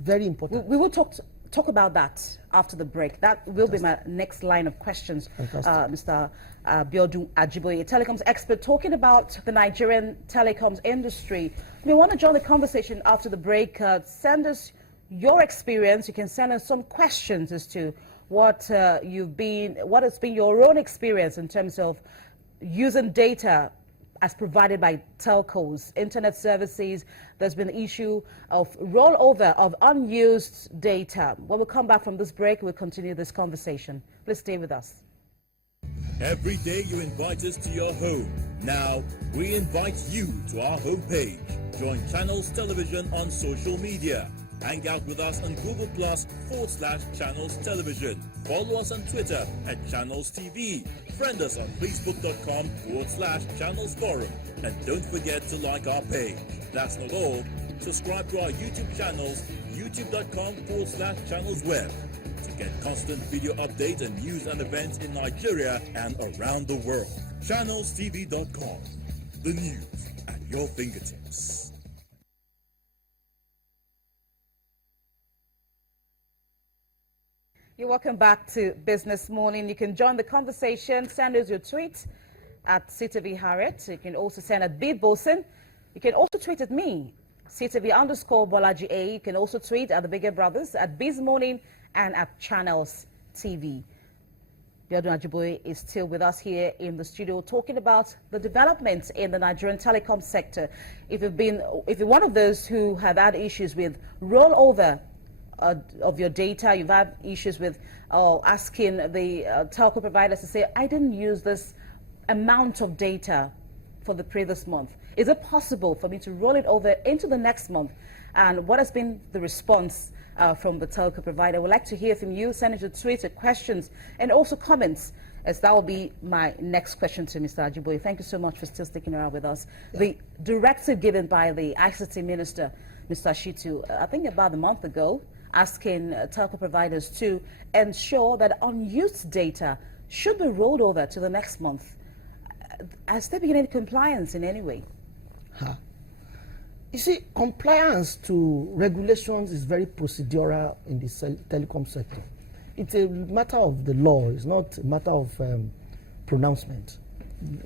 Very important. We will talk about that after the break. That will be my next line of questions, Mr. Pt.2 Ajiboye, telecoms expert, talking about the Nigerian telecoms industry. We want to join the conversation after the break. Send us your experience. You can send us some questions as to what has been your own experience in terms of using data as provided by telcos, internet services. There's been the issue of rollover of unused data. When we come back from this break, we'll continue this conversation. Please stay with us. Every day you invite us to your home. Now, we invite you to our homepage. Join Channels Television on social media. Hang out with us on Google Plus/Channels Television. Follow us on Twitter @Channels TV. Friend us on Facebook.com/Channels Forum. And don't forget to like our page. That's not all. Subscribe to our YouTube channels, youtube.com/Channels Web. To get constant video updates and news and events in Nigeria and around the world. ChannelsTV.com. The news at your fingertips. You're welcome back to Business Morning. You can join the conversation. Send us your tweet at CTV Harriet. You can also send at B Boson. You can also tweet at me, CTV_Bolaji A. You can also tweet at the Bigger Brothers, at Biz Morning, and at Channels TV. Pt.2 Ajiboye is still with us here in the studio talking about the developments in the Nigerian telecom sector. If you're one of those who have had issues with rollover of your data, you've had issues with asking the telco providers to say, I didn't use this amount of data for the previous month. Is it possible for me to roll it over into the next month? And what has been the response from the telco provider? We'd like to hear from you. Send it to Twitter, questions, and also comments, as that will be my next question to Mr. Ajiboye. Thank you so much for still sticking around with us. Yeah. The directive given by the ICT Minister, Mr. Shitu, I think about a month ago, asking telco providers to ensure that unused data should be rolled over to the next month. Has there been any compliance in any way? You see, compliance to regulations is very procedural in the telecom sector. It's a matter of the law. It's not a matter of pronouncement.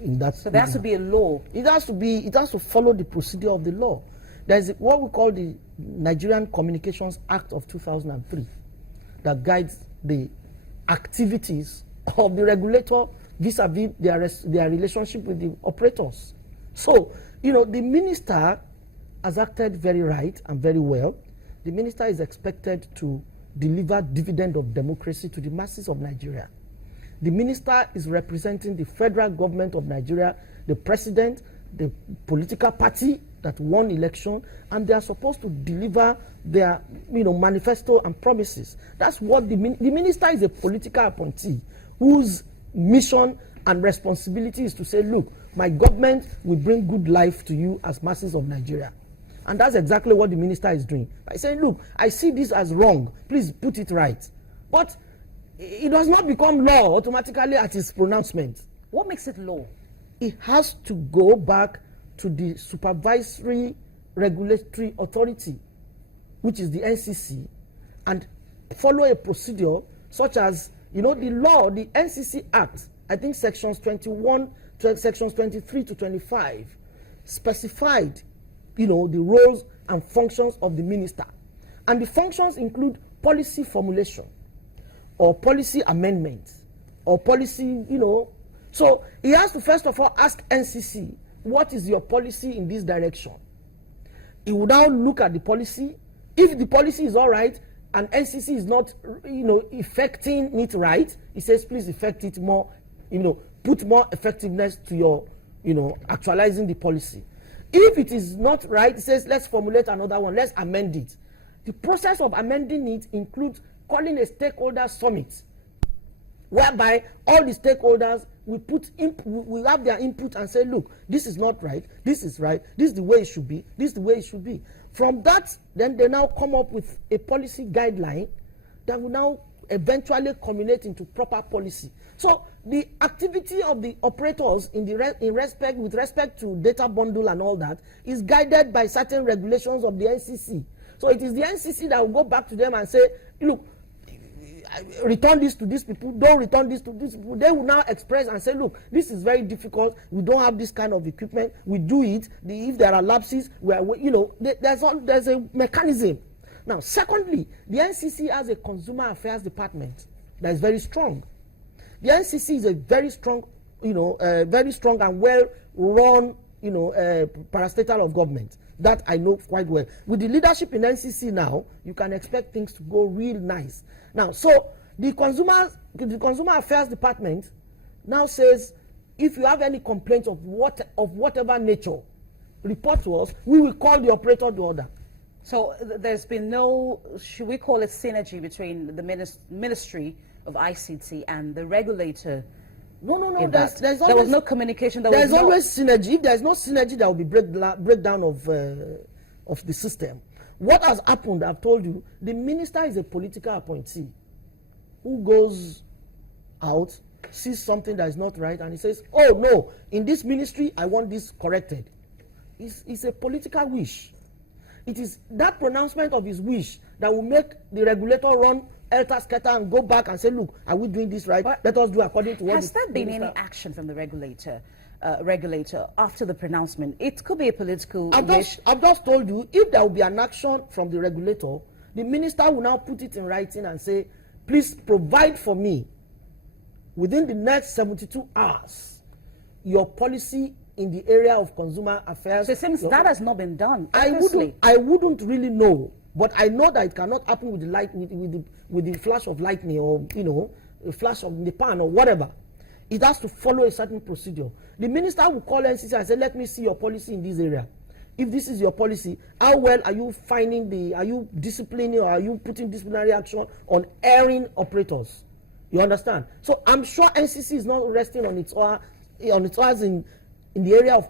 In that, so there has to be a law. It has to follow the procedure of the law. There's what we call the Nigerian Communications Act of 2003 that guides the activities of the regulator vis-a-vis their relationship with the operators. So, the minister has acted very right and very well. The minister is expected to deliver dividend of democracy to the masses of Nigeria. The minister is representing the federal government of Nigeria, the president, the political party that won election, and they are supposed to deliver their manifesto and promises. That's what the minister is, a political appointee whose mission and responsibility is to say, look, my government will bring good life to you as masses of Nigeria. And that's exactly what the minister is doing. By saying, look, I see this as wrong, please put it right. But it does not become law automatically at its pronouncement. What makes it law? It has to go back to the supervisory regulatory authority, which is the NCC, and follow a procedure such as, the law, the NCC Act, I think sections 23 to 25, specified, the roles and functions of the minister. And the functions include policy formulation, or policy amendment, or policy, So he has to first of all ask NCC, what is your policy in this direction? He will now look at the policy. If the policy is all right and NCC is not, effecting it right, he says, please effect it more, put more effectiveness to your, actualizing the policy. If it is not right, he says, let's formulate another one, let's amend it. The process of amending it includes calling a stakeholder summit, whereby all the stakeholders will have their input and say, look, this is not right, this is right, this is the way it should be, this is the way it should be. From that, then they now come up with a policy guideline that will now eventually culminate into proper policy. So the activity of the operators with respect to data bundle and all that is guided by certain regulations of the NCC. So it is the NCC that will go back to them and say, look, return this to these people, don't return this to these people. They will now express and say, look, this is very difficult, we don't have this kind of equipment, we do it, if there are lapses, there's a mechanism. Now, secondly, the NCC has a consumer affairs department that is very strong. The NCC is a very strong, very strong and well-run, parastatal of government. That I know quite well. With the leadership in NCC now, you can expect things to go real nice. Now, so the consumer affairs department now says, if you have any complaints of whatever nature, report to us. We will call the operator to order. So there's been no, should we call it synergy between the Ministry of ICT and the regulator? No. There was no communication. There's always synergy. If there's no synergy, there will be breakdown of the system. What has happened, I've told you, the minister is a political appointee who goes out, sees something that is not right, and he says, oh no, in this ministry, I want this corrected. It's a political wish. It is that pronouncement of his wish that will make the regulator run helter-skelter and go back and say, look, are we doing this right? But let us do according to what. Has there been any action from the regulator after the pronouncement? It could be a political wish. I've just told you, if there will be an action from the regulator, the minister will now put it in writing and say, please provide for me within the next 72 hours your policy in the area of consumer affairs. So it seems that has not been done. I wouldn't really know, but I know that it cannot happen with the light, with the flash of lightning, or a flash of the pan or whatever. It has to follow a certain procedure. The minister will call NCC and say, let me see your policy in this area. If this is your policy, how well are you are you disciplining, or are you putting disciplinary action on erring operators? You understand? So I'm sure NCC is not resting on its oars in the area of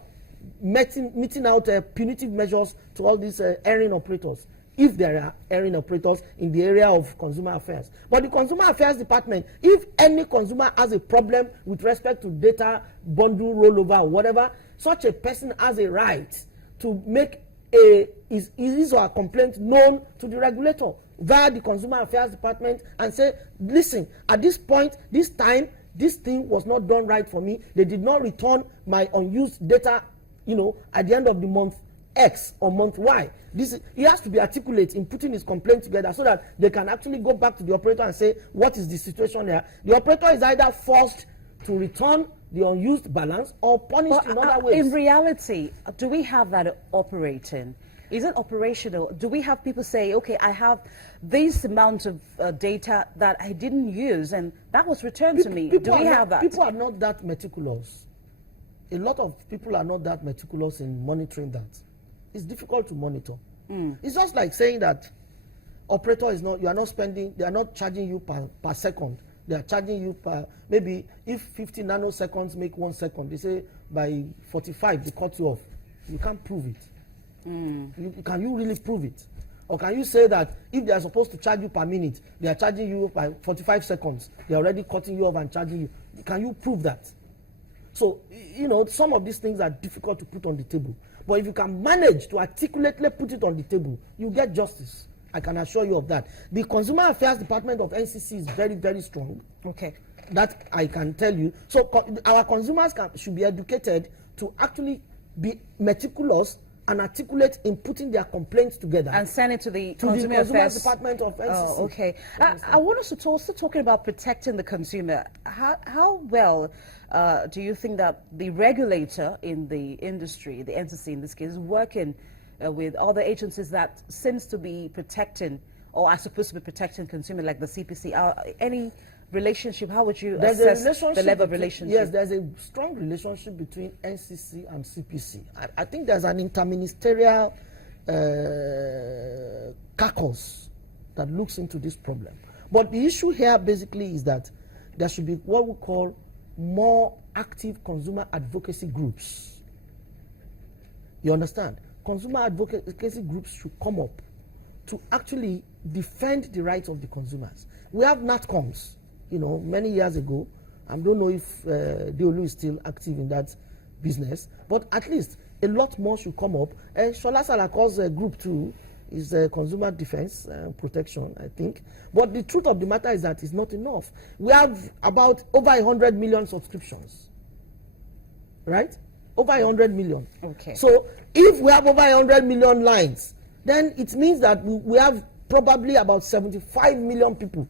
meting out punitive measures to all these erring operators, if there are erring operators in the area of consumer affairs. But the consumer affairs department, if any consumer has a problem with respect to data bundle rollover or whatever, such a person has a right to make his or her complaint known to the regulator via the consumer affairs department and say, listen, at this point, this time, this thing was not done right for me. They did not return my unused data, at the end of the month X or month Y. He has to be articulate in putting his complaint together so that they can actually go back to the operator and say, what is the situation there? The operator is either forced to return the unused balance or punished in other ways. In reality, do we have that operating? Is it operational? Do we have people say, okay, I have this amount of data that I didn't use and that was returned to me? Do we have that? People are not that meticulous. A lot of people are not that meticulous in monitoring that. It's difficult to monitor. It's just like saying that operator is not, they are not charging you per second. They are charging you per, maybe if 50 nanoseconds make 1 second, they say by 45 they cut you off. You can't prove it. Can you really prove it? Or can you say that if they are supposed to charge you per minute, they are charging you by 45 seconds, they are already cutting you off and charging you? Can you prove that? So, some of these things are difficult to put on the table. But if you can manage to articulately put it on the table, you get justice. I can assure you of that. The Consumer Affairs Department of NCC is very, very strong. Okay. That I can tell you. So our consumers should be educated to actually be meticulous and articulate in putting their complaints together and send it to the Consumer Affairs Department of NCC. Oh, okay. I want us to also talking about protecting the consumer. How well do you think that the regulator in the industry, the entity in this case, is working with other agencies that seems to be protecting or are supposed to be protecting consumer, like the CPC? Any relationship? How would you assess the level of relationship? Yes, there's a strong relationship between NCC and CPC. I think there's an interministerial caucus that looks into this problem. But the issue here basically is that there should be what we call more active consumer advocacy groups. You understand? Consumer advocacy groups should come up to actually defend the rights of the consumers. We have NatComs, many years ago. I don't know if Deolu is still active in that business, but at least a lot more should come up. And Shola Salako's group too, It's consumer defense protection, I think. But the truth of the matter is that it's not enough. We have about over 100 million subscriptions, right? Over 100 million. Okay. So if we have over 100 million lines, then it means that we have probably about 75 million people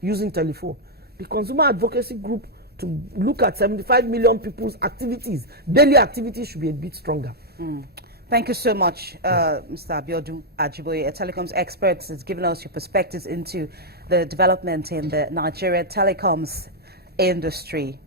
using telephone. The consumer advocacy group to look at 75 million people's activities, daily activities, should be a bit stronger. Thank you so much, Mr. Abiodun Ajiboye, a telecoms expert, has given us your perspectives into the development in the Nigeria telecoms industry.